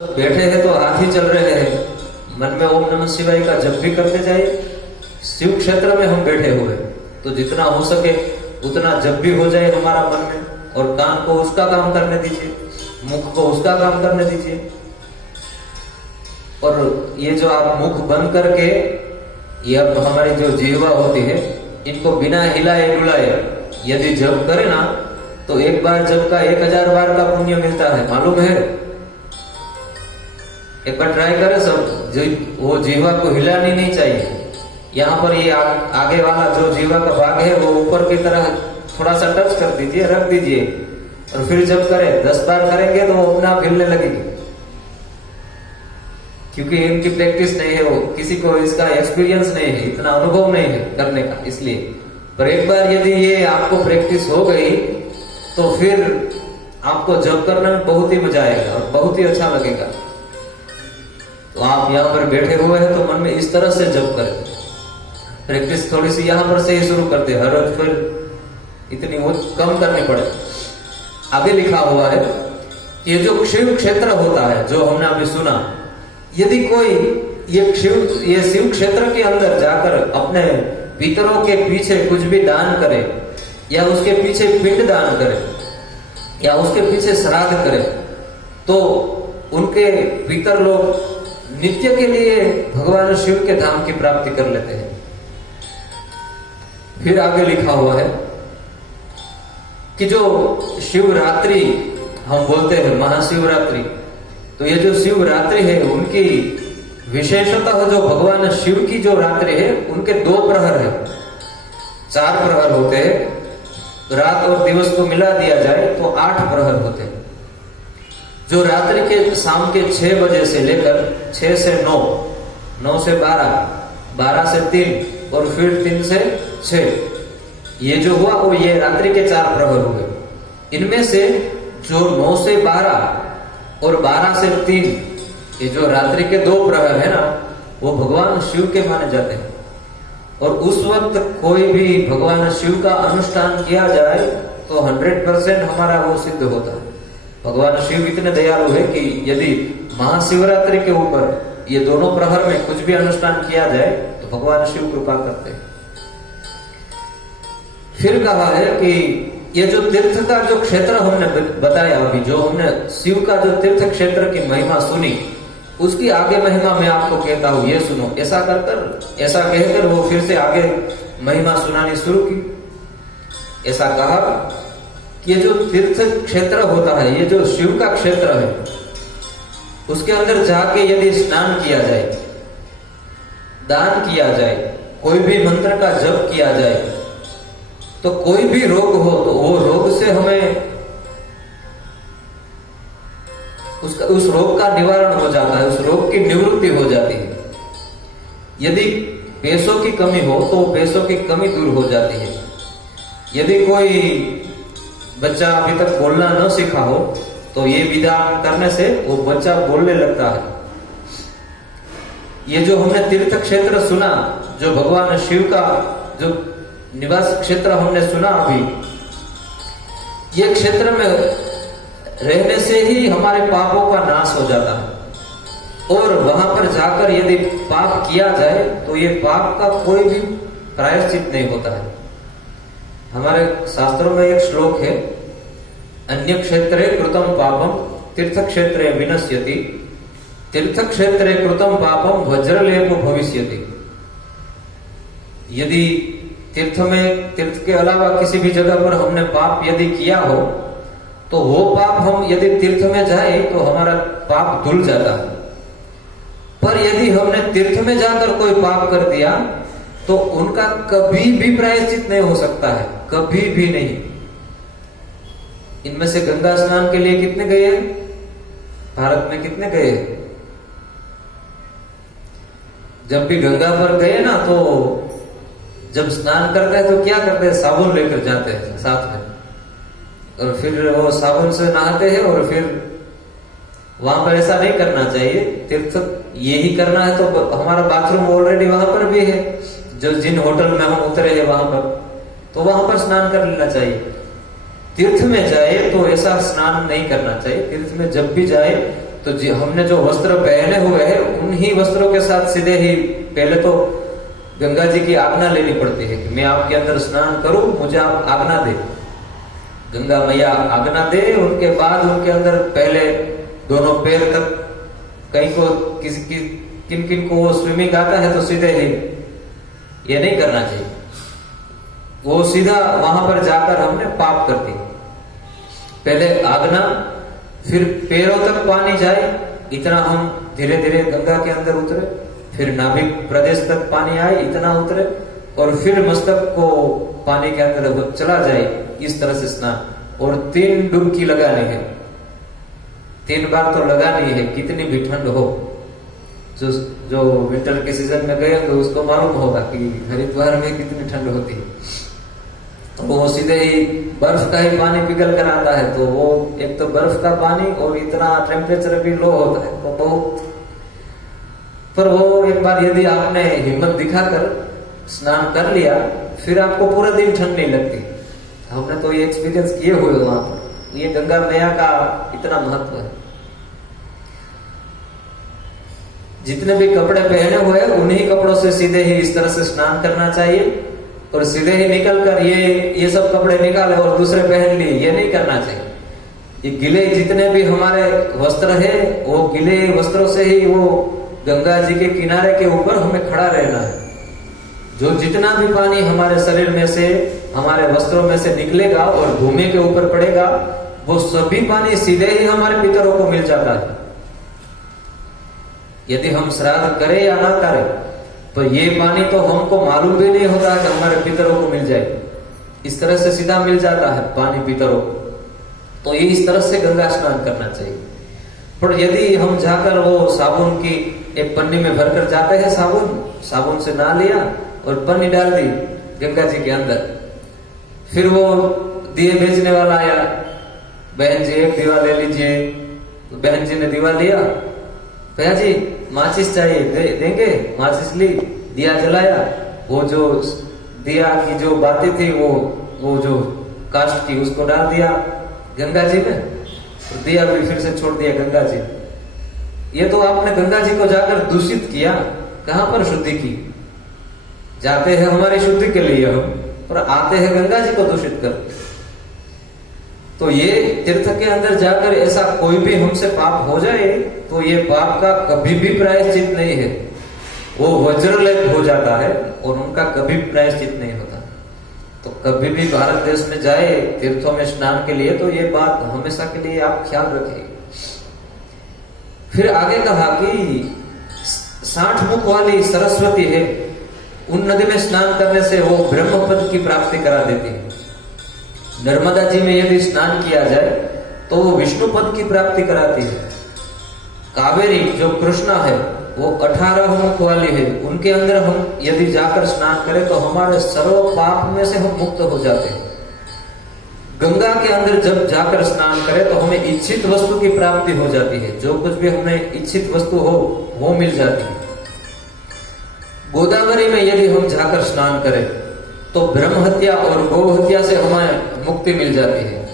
बैठे हैं तो हाथ ही चल रहे हैं, मन में ओम नमः शिवाय का जप भी करते जाइए। शिव क्षेत्र में हम बैठे हुए, तो जितना हो सके उतना जप भी हो जाए हमारा मन में, और कान को उसका काम करने दीजिए, मुख को उसका काम करने दीजिए। और ये जो आप मुख बंद करके, ये अब हमारी जो जिह्वा होती है, इनको बिना हिलाए डुलाए यदि जप करे ना, तो एक बार जप का 1000 बार का पुण्य मिलता है, मालूम है? एक बार ट्राई करें सब। वो जीवा को हिलानी नहीं चाहिए। यहाँ पर ये आगे वाला जो जीवा का भाग है वो ऊपर की तरह थोड़ा सा टच कर दीजिए, रख दीजिए, और फिर जब करें 10 बार करेंगे तो वो अपना आप हिलने लगेगी, क्योंकि इनकी प्रैक्टिस नहीं है, वो किसी को इसका एक्सपीरियंस नहीं है, इतना अनुभव नहीं है करने का, इसलिए। पर एक बार यदि ये आपको प्रैक्टिस हो गई तो फिर आपको जप करने में बहुत ही मजा आएगा और बहुत ही अच्छा लगेगा। तो आप यहाँ पर बैठे हुए हैं तो मन में इस तरह से जप करें। प्रैक्टिस थोड़ी सी यहाँ पर से ही शुरू करते, हर रोज फिर इतनी वो कम करनी पड़े। आगे लिखा हुआ है कि ये जो शिव क्षेत्र होता है, जो हमने अभी सुना, यदि कोई ये शिव क्षेत्र के अंदर जाकर अपने पितरों के पीछे कुछ भी दान करे, या उसके पीछे पिंड दान करे, या उसके पीछे श्राद्ध करे, तो उनके पितर लोग नित्य के लिए भगवान शिव के धाम की प्राप्ति कर लेते हैं। फिर आगे लिखा हुआ है कि जो शिवरात्रि हम बोलते हैं, महाशिवरात्रि, तो ये जो शिवरात्रि है उनकी विशेषतः जो भगवान शिव की जो रात्रि है उनके 2 प्रहर है, 4 प्रहर होते हैं। रात और दिवस को मिला दिया जाए तो 8 प्रहर होते हैं। जो रात्रि के शाम के 6 बजे से लेकर 6 से 9, 9 से 12, 12 से 3 और फिर 3 से 6, ये जो हुआ वो ये रात्रि के 4 प्रहर हुए। इनमें से जो 9 से 12 और 12 से 3, ये जो रात्रि के 2 प्रहर है ना, वो भगवान शिव के माने जाते हैं। और उस वक्त कोई भी भगवान शिव का अनुष्ठान किया जाए तो 100% हमारा वो सिद्ध होता है। भगवान शिव इतने दयालु है कि यदि महाशिवरात्रि के ऊपर ये दोनों प्रहर में कुछ भी अनुष्ठान किया जाए तो भगवान शिव कृपा करते हैं। फिर कहा है कि ये जो तीर्थ का जो क्षेत्र हमने बताया अभी, जो हमने शिव का जो तीर्थ क्षेत्र की महिमा सुनी, उसकी आगे महिमा मैं आपको कहता हूं, ये सुनो। ऐसा कहकर वो फिर से आगे महिमा सुनानी शुरू की। ऐसा कहा कि ये जो तीर्थ क्षेत्र होता है, ये जो शिव का क्षेत्र है, उसके अंदर जाके यदि स्नान किया जाए, दान किया जाए, कोई भी मंत्र का जप किया जाए, तो कोई भी रोग हो तो वो रोग से हमें उस रोग का निवारण हो जाता है, उस रोग की निवृत्ति हो जाती है। यदि पैसों की कमी हो तो पैसों की कमी दूर हो जाती है। यदि कोई बच्चा अभी तक बोलना न सीखा हो तो ये विधान करने से वो बच्चा बोलने लगता है। ये जो हमने तीर्थ क्षेत्र सुना, जो भगवान शिव का जो निवास क्षेत्र हमने सुना अभी, ये क्षेत्र में रहने से ही हमारे पापों का नाश हो जाता है। और वहां पर जाकर यदि पाप किया जाए तो ये पाप का कोई भी प्रायश्चित नहीं होता है। हमारे शास्त्रों में एक श्लोक है, अन्य क्षेत्रे कृतम पापम तीर्थ क्षेत्रे विनश्यति, तीर्थ क्षेत्रे कृतम पापम वज्रलेप भविष्यति। यदि तीर्थ के अलावा किसी भी जगह पर हमने पाप यदि किया हो तो वो पाप हम यदि तीर्थ में जाए तो हमारा पाप धुल जाता है। पर यदि हमने तीर्थ में जाकर कोई पाप कर दिया तो उनका कभी भी प्रायश्चित नहीं हो सकता है, कभी भी नहीं। इनमें से गंगा स्नान के लिए कितने गए हैं? भारत में कितने गए? जब भी गंगा पर गए ना, तो जब स्नान करते हैं तो क्या करते हैं? साबुन लेकर जाते हैं साथ में, और फिर वो साबुन से नहाते हैं। और फिर वहां पर ऐसा नहीं करना चाहिए, तीर्थ यही करना है तो हमारा बाथरूम ऑलरेडी वहां पर भी है, जो जिन होटल में हम उतरे हैं वहां पर, तो वहां पर स्नान कर लेना चाहिए। तीर्थ में जाए तो ऐसा स्नान नहीं करना चाहिए। तीर्थ में जब भी जाए तो तो हमने जो वस्त्र पहने हुए हैं उन्हीं वस्त्रों के साथ सीधे ही पहले तो गंगा जी की आज्ञा लेनी पड़ती है कि मैं आपके अंदर स्नान करूं, मुझे आप आज्ञा दे। गंगा मैया आज्ञा दे, उनके बाद उनके अंदर पहले दोनों पैर तक, कहीं को किन किन को वो स्विमिंग आता है तो सीधे ही ये नहीं करना चाहिए, वो सीधा वहां पर जाकर हमने पाप कर दी। पहले आज्ञा, फिर पैरों तक पानी जाए, इतना हम धीरे धीरे गंगा के अंदर उतरे, फिर नाभिक प्रदेश तक पानी आए, इतना उतरे, और फिर मस्तक को पानी के अंदर वो चला जाए, इस तरह से स्नान। और 3 डुबकी लगानी है, 3 बार तो लगानी है, कितनी भी ठंड हो। जो विंटर के सीजन में गए तो उसको मालूम होगा कि हरिद्वार में कितनी ठंड होती है। तो वो सीधे ही बर्फ का ही पानी पिघल कर आता है, तो वो एक तो बर्फ का पानी और इतना टेम्परेचर भी लो होता है, तो बहुत। पर वो एक बार यदि आपने हिम्मत दिखाकर स्नान कर लिया, फिर आपको पूरा दिन ठंड नहीं लगती। हमने तो ये एक्सपीरियंस किए हुए वहां पर। ये गंगा मैया का इतना महत्व है। जितने भी कपड़े पहने हुए उन्हीं कपड़ों से सीधे ही इस तरह से स्नान करना चाहिए, और सीधे ही निकल कर ये सब कपड़े निकाले और दूसरे पहन लिए, ये नहीं करना चाहिए। ये गिले जितने भी हमारे वस्त्र है, वो गिले वस्त्रों से ही वो गंगा जी के किनारे के ऊपर हमें खड़ा रहना है। जो जितना भी पानी हमारे शरीर में से, हमारे वस्त्रों में से निकलेगा और भूमि के ऊपर पड़ेगा, वो सभी पानी सीधे ही हमारे पितरों को मिल जाता है। यदि हम श्राद्ध करें या ना करें, तो ये पानी तो हमको मालूम भी नहीं होता कि हमारे पितरों को मिल जाए। इस तरह से सीधा मिल जाता है पानी पितरों को। तो ये इस तरह से गंगा स्नान करना चाहिए। पर यदि हम जाकर वो साबुन की एक पन्नी में भरकर जाते हैं, साबुन से नहा लिया और पन्नी डाल दी गंगा जी के अंदर, फिर वो दिए बेचने वाला आया, बहन जी एक दीवा ले लीजिए। तो बहन जी ने दीवा लिया, भैया जी माचिस चाहिए, देंगे? माचिस ली, दिया जलाया, वो जो दिया की जो बातें थी वो जो कास्ट की, उसको डाल दिया गंगा जी में, तो दिया भी फिर से छोड़ दिया गंगा जी। ये तो आपने गंगा जी को जाकर दूषित किया। कहां पर शुद्धि की? जाते हैं हमारी शुद्धि के लिए हम, पर आते हैं गंगा जी को दूषित कर। तो ये तीर्थ के अंदर जाकर ऐसा कोई भी हमसे पाप हो जाए, तो ये पाप का कभी भी प्रायश्चित नहीं है। वो वज्रलेप हो जाता है और उनका कभी प्रायश्चित नहीं होता। तो कभी भी भारत देश में जाए तीर्थों में स्नान के लिए, तो ये बात हमेशा के लिए आप ख्याल रखिए। फिर आगे कहा कि 60 मुख वाली सरस्वती है, उन नदी में स्नान करने से वो ब्रह्म पद की प्राप्ति करा देती है। नर्मदा जी में यदि स्नान किया जाए तो वो विष्णु पद की प्राप्ति कराती है। कावेरी जो कृष्णा है वो 18 मुख वाली है, उनके अंदर हम यदि जाकर स्नान करें तो हमारे सर्व पाप में से हम मुक्त हो जाते हैं। गंगा के अंदर जब जाकर स्नान करें तो हमें इच्छित वस्तु की प्राप्ति हो जाती है। जो कुछ भी हमें इच्छित वस्तु हो वो मिल जाती है। गोदावरी में यदि हम जाकर स्नान करें तो ब्रह्म हत्या और गौ हत्या से हमें मुक्ति मिल जाती है।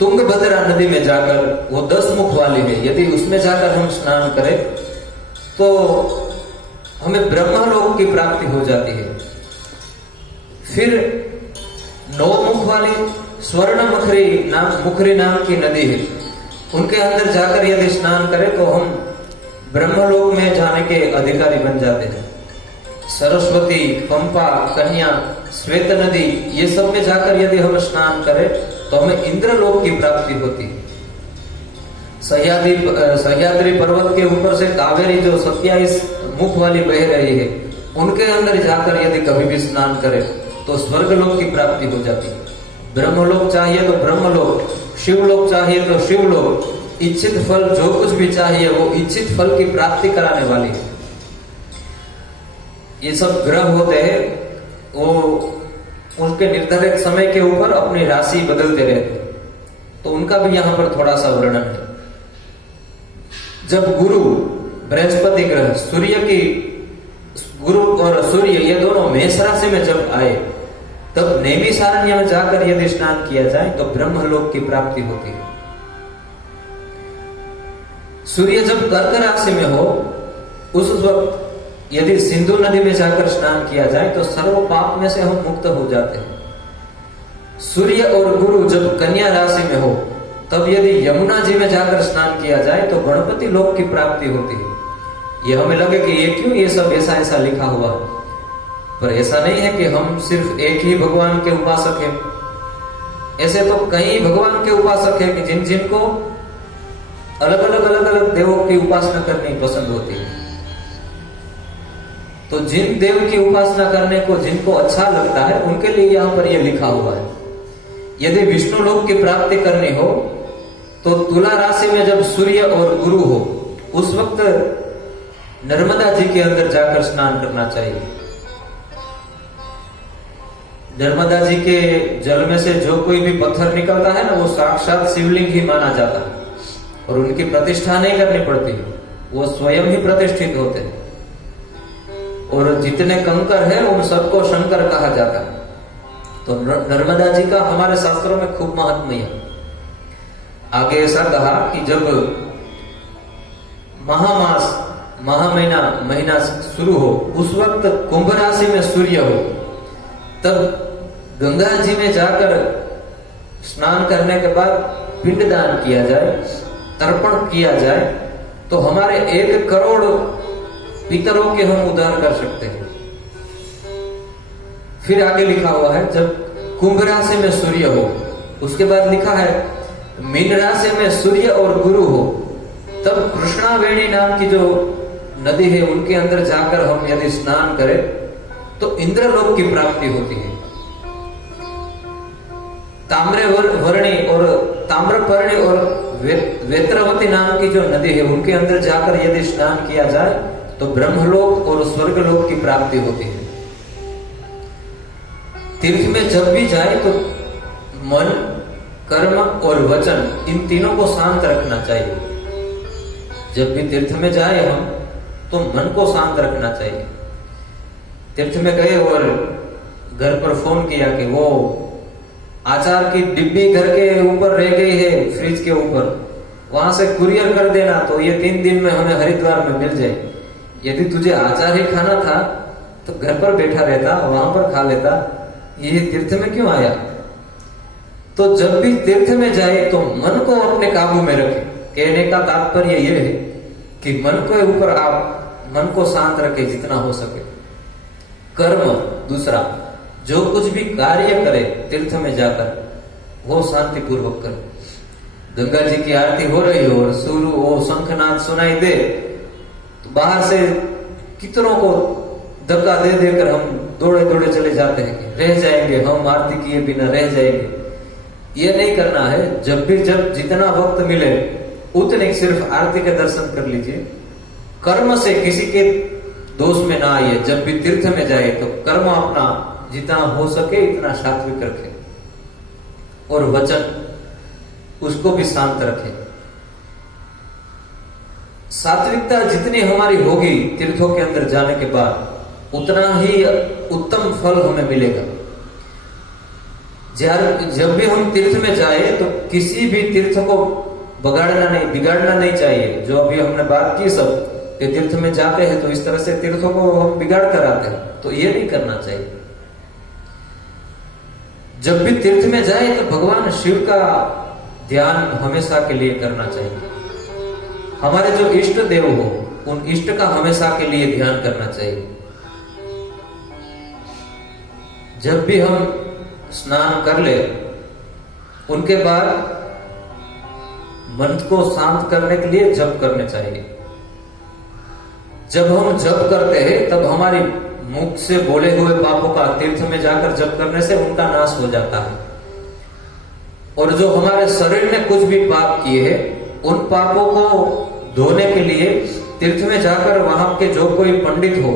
तुंगभद्रा नदी में जाकर, वो 10 मुख वाली है, यदि उसमें जाकर हम स्नान करें तो हमें ब्रह्मलोक की प्राप्ति हो जाती है। फिर 9 मुख वाली स्वर्ण मुखरी नाम की नदी है, उनके अंदर जाकर यदि स्नान करें तो हम ब्रह्मलोक में जाने के अधिकारी बन जाते हैं। सरस्वती, पंपा, कन्या, श्वेत नदी, ये सब में जाकर यदि हम स्नान करें तो हमें इंद्रलोक की प्राप्ति होती है। सह्याद्री पर्वत के ऊपर से कावेरी जो 27 मुख वाली बह रही है, उनके अंदर जाकर यदि कभी भी स्नान करें तो स्वर्गलोक की प्राप्ति हो जाती है। ब्रह्मलोक चाहिए तो ब्रह्मलोक, शिवलोक चाहिए तो शिवलोक, इच्छित फल जो कुछ भी चाहिए वो इच्छित फल की प्राप्ति कराने वाली है। ये सब ग्रह होते हैं, वो उनके निर्धारित समय के ऊपर अपनी राशि बदलते रहते हैं, तो उनका भी यहाँ पर थोड़ा सा वर्णन है। जब गुरु बृहस्पति ग्रह, सूर्य की, गुरु और सूर्य ये दोनों मेष राशि में जब आए तब नैमिषारण्य में जाकर यदि स्नान किया जाए तो ब्रह्मलोक की प्राप्ति होती है। सूर्य जब कर्क राशि में हो उस वक्त यदि सिंधु नदी में जाकर स्नान किया जाए तो सर्व पाप में से हम मुक्त हो जाते हैं। सूर्य और गुरु जब कन्या राशि में हो तब यदि यमुना जी में जाकर स्नान किया जाए तो गणपति लोक की प्राप्ति होती है। ये हमें लगे कि ये क्यों ये सब ऐसा ऐसा लिखा हुआ, पर ऐसा नहीं है कि हम सिर्फ एक ही भगवान के उपासक हैं। ऐसे तो कई भगवान के उपासक हैं कि जिनको अलग अलग देवों की उपासना करनी पसंद होती है। तो जिन देव की उपासना करने को जिनको अच्छा लगता है उनके लिए यहाँ पर यह लिखा हुआ है। यदि विष्णु लोक की प्राप्ति करनी हो तो तुला राशि में जब सूर्य और गुरु हो उस वक्त नर्मदा जी के अंदर जाकर स्नान करना चाहिए। नर्मदा जी के जल में से जो कोई भी पत्थर निकलता है ना, वो साक्षात शिवलिंग ही माना जाता है और उनकी प्रतिष्ठा नहीं करनी पड़ती, वो स्वयं ही प्रतिष्ठित होते हैं। और जितने कंकर हैं उन सबको शंकर कहा जाता है। तो नर्मदा जी का हमारे शास्त्रों में खूब महात्म्य है। आगे ऐसा कहा कि जब महीना शुरू हो उस वक्त कुंभ राशि में सूर्य हो तब गंगा जी में जाकर स्नान करने के बाद पिंडदान किया जाए, तर्पण किया जाए तो हमारे 1 करोड़ पितरों के हम उद्धार कर सकते हैं। फिर आगे लिखा हुआ है जब कुंभ राशि में सूर्य हो, उसके बाद लिखा है मीन राशि में सूर्य और गुरु हो तब कृष्णावेणी नाम की जो नदी है उनके अंदर जाकर हम यदि स्नान करें तो इंद्रलोक की प्राप्ति होती है। ताम्रपर्णी और वेत्रवती नाम की जो नदी है उनके अंदर जाकर यदि स्नान किया जाए तो ब्रह्मलोक और स्वर्गलोक की प्राप्ति होती है। तीर्थ में जब भी जाए तो मन, कर्म और वचन इन तीनों को शांत रखना चाहिए। जब भी तीर्थ में जाए हम तो मन को शांत रखना चाहिए। तीर्थ में गए और घर पर फोन किया कि वो आचार की डिब्बी घर के ऊपर रह गई है, फ्रिज के ऊपर, वहां से कुरियर कर देना तो ये 3 दिन में हमें हरिद्वार में मिल जाए। यदि तुझे आचार ही खाना था तो घर पर बैठा रहता, वहां पर खा लेता, ये तीर्थ में क्यों आया। तो जब भी तीर्थ में जाए तो मन को अपने काबू में रखे। कहने का तात्पर्य यह है कि मन के ऊपर आप मन को शांत रखे जितना हो सके। कर्म दूसरा, जो कुछ भी कार्य करे तीर्थ में जाकर वो शांति पूर्वक करे। गंगा जी की आरती हो रही हो और सूर्य वो शंखनाद सुनाई दे तो बाहर से कितनों को धक्का दे देकर हम दौड़े दौड़े चले जाते हैं कि रह जाएंगे, हम आरती किए बिना रह जाएंगे। ये नहीं करना है। जब जितना वक्त मिले उतने सिर्फ आरती के दर्शन कर लीजिए। कर्म से किसी के दोष में ना आइए। जब भी तीर्थ में जाए तो कर्म अपना जितना हो सके इतना सात्विक रखे और वचन उसको भी शांत रखे। सात्विकता जितनी हमारी होगी तीर्थों के अंदर जाने के बाद उतना ही उत्तम फल हमें मिलेगा। जब भी हम तीर्थ में जाए तो किसी भी तीर्थ को बिगाड़ना नहीं चाहिए। जो अभी हमने बात की सब ये तीर्थ में जाते हैं तो इस तरह से तीर्थों को हम बिगाड़ कर आते हैं, तो ये नहीं करना चाहिए। जब भी तीर्थ में जाए तो भगवान शिव का ध्यान हमेशा के लिए करना चाहिए। हमारे जो इष्ट देव हो उन इष्ट का हमेशा के लिए ध्यान करना चाहिए। जब भी हम स्नान कर ले उनके बाद मन को शांत करने के लिए जप करने चाहिए। जब हम जप करते हैं तब हमारी मुख से बोले हुए पापों का तीर्थ में जाकर जप करने से उनका नाश हो जाता है। और जो हमारे शरीर ने कुछ भी पाप किए हैं उन पापों को धोने के लिए तीर्थ में जाकर वहां के जो कोई पंडित हो,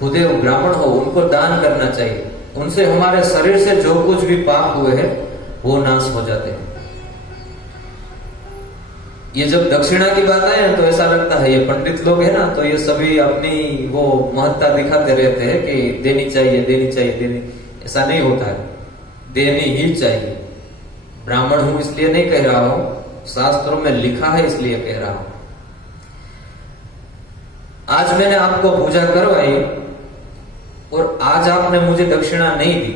खुदे ब्राह्मण हो, उनको दान करना चाहिए। उनसे हमारे शरीर से जो कुछ भी पाप हुए हैं वो नाश हो जाते हैं। ये जब दक्षिणा की बात आए ना तो ऐसा लगता है ये पंडित लोग है ना तो ये सभी अपनी वो महत्ता दिखाते रहते हैं कि देनी चाहिए। ऐसा नहीं होता है। देनी ही चाहिए। ब्राह्मण हूं इसलिए नहीं कह रहा हूं, शास्त्रों में लिखा है इसलिए कह रहा हूं। आज मैंने आपको पूजा करवाई और आज आपने मुझे दक्षिणा नहीं दी।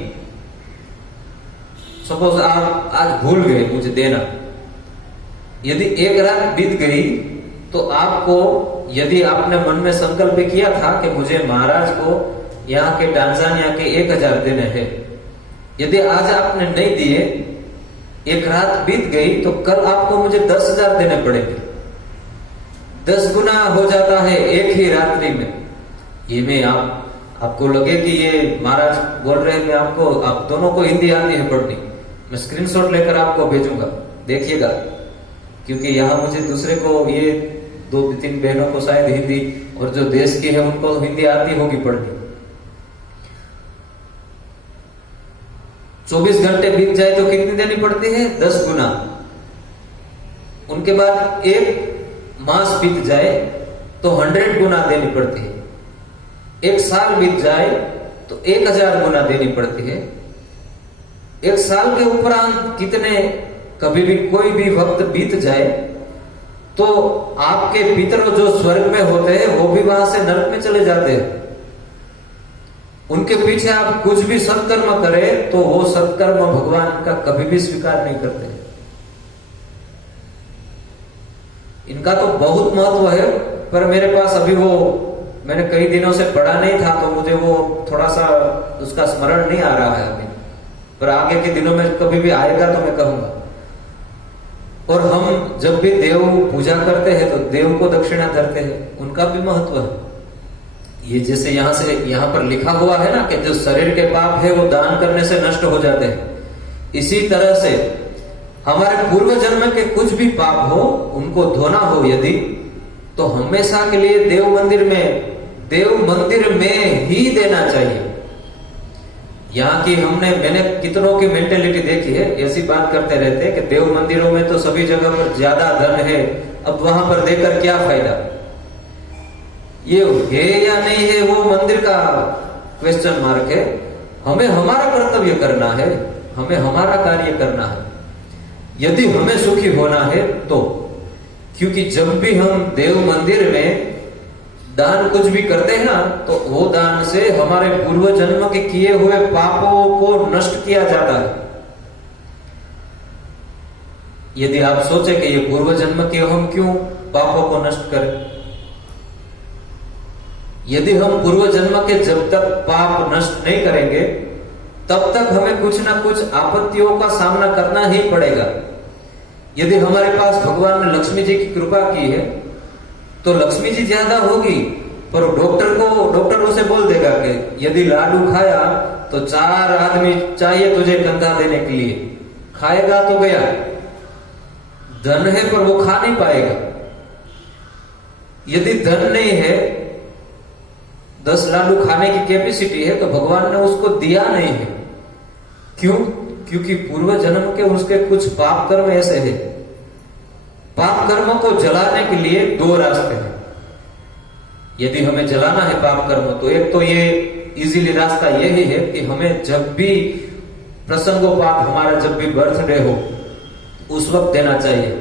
सपोज आप आज भूल गए मुझे देना। यदि एक रात बीत गई तो आपको, यदि आपने मन में संकल्प किया था कि मुझे महाराज को यहाँ के टांजानिया के 1000 देने हैं, यदि आज आपने नहीं दिए, एक रात बीत गई तो कल आपको मुझे 10,000 देने पड़ेंगे। 10 गुना हो जाता है एक ही रात्रि में। ये मैं आपको लगे कि ये महाराज बोल रहे हैं, आपको, आप दोनों को हिंदी आती है पढ़नी, मैं स्क्रीनशॉट लेकर आपको भेजूंगा, देखिएगा। क्योंकि यहाँ मुझे दूसरे को, ये 2-3 बहनों को शायद हिंदी, और जो देश की है उनको हिंदी आती होगी पढ़नी। 24 घंटे बीत जाए तो कितनी देनी पड़ती है? 10 गुना। उनके बाद एक मास बीत जाए तो 100 गुना देनी पड़ती है। एक साल बीत जाए तो 1000 गुना देनी पड़ती है। एक साल के उपरांत कितने, कभी भी कोई भी वक्त बीत जाए तो आपके पितर जो स्वर्ग में होते हैं वो भी वहां से नरक में चले जाते हैं। उनके पीछे आप कुछ भी सत्कर्म करें तो वो सत्कर्म भगवान का कभी भी स्वीकार नहीं करते। इनका तो बहुत महत्व है, पर मेरे पास अभी वो, मैंने कई दिनों से पढ़ा नहीं था तो मुझे वो थोड़ा सा उसका स्मरण नहीं आ रहा है अभी, पर आगे के दिनों में कभी भी आएगा तो मैं कहूंगा। और हम जब भी देव पूजा करते हैं तो देव को दक्षिणा धरते हैं, उनका भी महत्व है। ये जैसे यहाँ पर लिखा हुआ है ना कि जो शरीर के पाप है वो दान करने से नष्ट हो जाते हैं, इसी तरह से हमारे पूर्व जन्म के कुछ भी पाप हो उनको धोना हो यदि, तो हमेशा के लिए देव मंदिर में ही देना चाहिए। यहाँ की मैंने कितनों की मेंटेलिटी देखी है, ऐसी बात करते रहते हैं कि देव मंदिरों में तो सभी जगह पर ज्यादा धन है, अब वहां पर देकर क्या फायदा। ये है या नहीं है वो मंदिर का क्वेश्चन मार्क है। हमें हमारा कर्तव्य करना है, हमें हमारा कार्य करना है, यदि हमें सुखी होना है तो। क्योंकि जब भी हम देव मंदिर में दान कुछ भी करते हैं ना, तो वो दान से हमारे पूर्व जन्म के किए हुए पापों को नष्ट किया जाता है। यदि आप सोचे कि ये पूर्व जन्म के, हम क्यों पापों को नष्ट करें। यदि हम पूर्व जन्म के जब तक पाप नष्ट नहीं करेंगे तब तक हमें कुछ ना कुछ आपत्तियों का सामना करना ही पड़ेगा। यदि हमारे पास भगवान ने लक्ष्मी जी की कृपा की है तो लक्ष्मी जी ज्यादा होगी, पर डॉक्टर उसे बोल देगा कि यदि लाडू खाया तो 4 आदमी चाहिए तुझे कंधा देने के लिए, खाएगा तो गया, धन है पर वो खा नहीं पाएगा। यदि धन नहीं है, 10 लाडू खाने की कैपेसिटी है, तो भगवान ने उसको दिया नहीं है। क्यों? क्योंकि पूर्व जन्म के उसके कुछ पाप कर्म ऐसे हैं। पाप कर्म को जलाने के लिए 2 रास्ते हैं। यदि हमें जलाना है पाप कर्म, तो एक तो ये इजीली रास्ता यही है कि हमें जब भी प्रसंगोपात, हमारा जब भी बर्थडे हो उस वक्त देना चाहिए।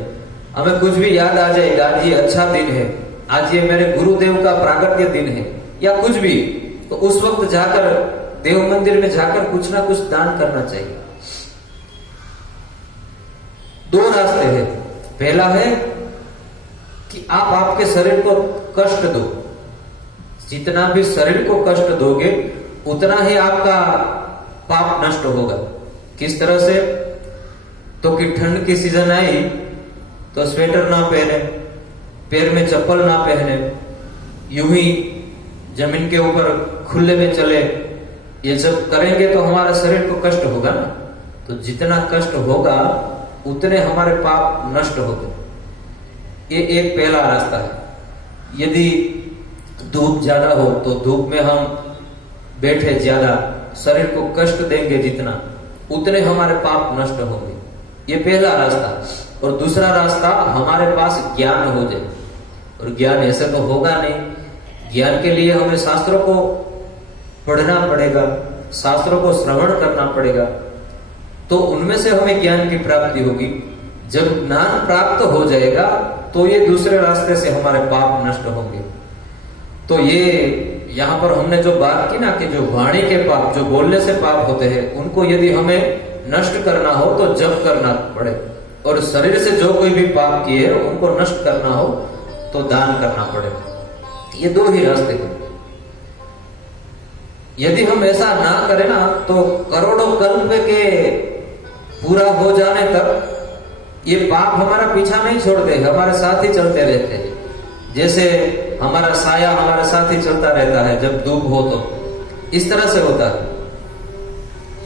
हमें कुछ भी याद आ जाएगा, आज ये अच्छा दिन है, आज ये मेरे गुरुदेव का प्रागट्य दिन है या कुछ भी, तो उस वक्त जाकर देव मंदिर में जाकर कुछ ना कुछ दान करना चाहिए। 2 रास्ते हैं। पहला है कि आप आपके शरीर को कष्ट दो, जितना भी शरीर को कष्ट दोगे उतना ही आपका पाप नष्ट होगा। किस तरह से? तो कि ठंड की सीजन आई तो स्वेटर ना पहने, पैर में चप्पल ना पहने, यूं ही जमीन के ऊपर खुले में चले, ये सब करेंगे तो हमारा शरीर को कष्ट होगा ना। तो जितना कष्ट होगा उतने हमारे पाप नष्ट होते। ये एक पहला रास्ता है। यदि धूप ज्यादा हो तो धूप में हम बैठे ज्यादा, शरीर को कष्ट देंगे जितना, उतने हमारे पाप नष्ट होंगे। ये पहला रास्ता। और दूसरा रास्ता, हमारे पास ज्ञान हो जाए। और ज्ञान ऐसे तो होगा नहीं। ज्ञान के लिए हमें शास्त्रों को पढ़ना पड़ेगा, शास्त्रों को श्रवण करना पड़ेगा। तो उनमें से हमें ज्ञान की प्राप्ति होगी। जब ज्ञान प्राप्त हो जाएगा तो ये दूसरे रास्ते से हमारे पाप नष्ट होंगे। तो ये यहाँ पर हमने जो बात की ना कि जो वाणी के पाप, जो बोलने से पाप होते हैं, उनको यदि हमें नष्ट करना हो तो जप करना पड़े, और शरीर से जो कोई भी पाप किए उनको नष्ट करना हो तो दान करना पड़े। ये दो ही रास्ते हैं। यदि हम ऐसा ना करें ना तो करोड़ों कल्प के पूरा हो जाने तक ये पाप हमारा पीछा नहीं छोड़ते, हमारे साथ ही चलते रहते हैं। जैसे हमारा साया हमारे साथ ही चलता रहता है जब धूप हो, तो इस तरह से होता है।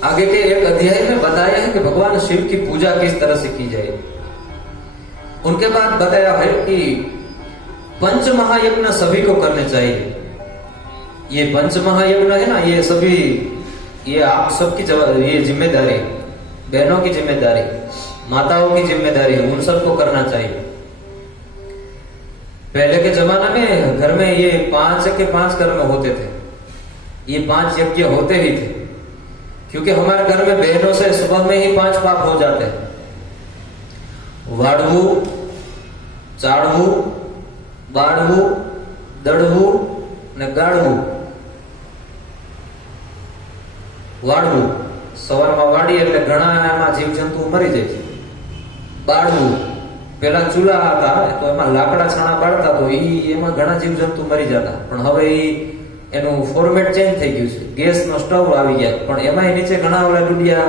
आगे के एक अध्याय में बताया है कि भगवान शिव की पूजा किस तरह से की जाए। उनके बाद बताया है कि पंच महायज्ञ सभी को करने चाहिए। ये पंच महायज्ञ है ना, ये सभी, ये आप सबकी ये जिम्मेदारी, बहनों की जिम्मेदारी, माताओं की जिम्मेदारी है, उन सबको करना चाहिए। पहले के जमाने में घर में ये 5 के 5 कर्म होते थे, ये 5 यज्ञ होते ही थे, क्योंकि हमारे घर में बहनों से सुबह में ही 5 पाप हो जाते हैं। वाड़वू, चाड़वू, बाड़वू, दड़वू ने गाड़वू। वाड़वू સવારમાં વાડી એટલે ઘણા એમાં જીવજંતુ મરી જાય છે। બાળવું, પેલા ચૂલા હતા તો એમાં લાકડા છાણા બાળતા તો એમાં ઘણા જીવજંતુ મરી જતા, પણ હવે એનું ફોર્મેટ ચેન્જ થઈ ગયું છે, ગેસનો સ્ટવ આવી ગયા, પણ એમાં નીચે ઘણા ઓલા ડુડિયા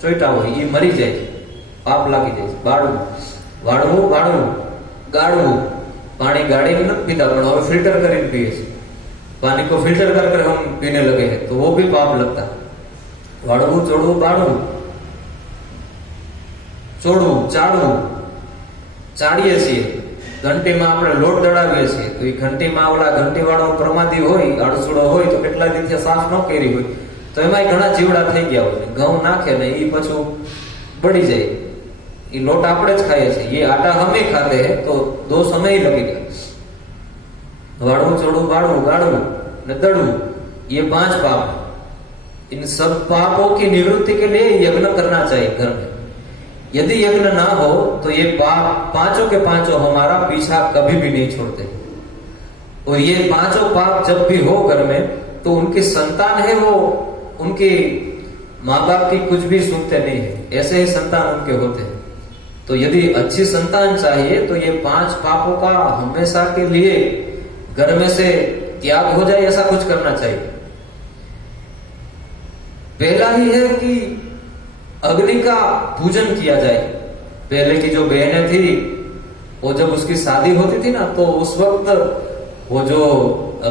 ચોઈટા હોય, એ મરી જાય છે, પાપ લાગી જાય છે। બાળવું, વાળવું, બાળવું, ગાળવું, પાણી ગાળીને નથી પીતા પણ હવે ફિલ્ટર કરીને પીએ છીએ। पानी को फिल्टर कर हम पीने लगे हैं तो वो भी पाप लगता है। वाड़वू, चोड़वू, बाड़वू, चोड़वू, चाड़वू, चाड़ीए छीए, घंटीमां આપણે લોટ દળાવીએ છીએ તો એ ઘંટીમાં ઓલા ઘંટીવાળો પ્રમાદી હોય, આડસુડો હોય તો કેટલા દિવસે સાફ ન કરી હોય તો એમાં ઘણા જીવડા થઈ ગયા હોય, ઘઉં નાખે ને એ પાછું બળી જાય। એ લોટ આપણે જ ખાઈએ છીએ, ये आटा हम ही खाते हैं तो 2 समय ही लगेगा। वाड़वू, चोड़वू, बाड़वू, गाड़वू ने दड़वू, ये 5 पाप। इन सब पापों की निवृत्ति के लिए यज्ञ करना चाहिए घर में। यदि यज्ञ ना हो तो ये पाप 5 के 5 हमारा पीछा कभी भी नहीं छोड़ते। और ये 5 पाप जब भी हो घर में तो उनकी संतान है वो उनके माँ बाप की कुछ भी सुनते नहीं है, ऐसे ही संतान उनके होते हैं। तो यदि अच्छी संतान चाहिए तो ये 5 पापों का हमेशा के लिए घर में से त्याग हो जाए, ऐसा कुछ करना चाहिए। पहला ही है कि अग्नि का पूजन किया जाए। पहले की जो बहनें थी वो जब उसकी शादी होती थी ना तो उस वक्त वो जो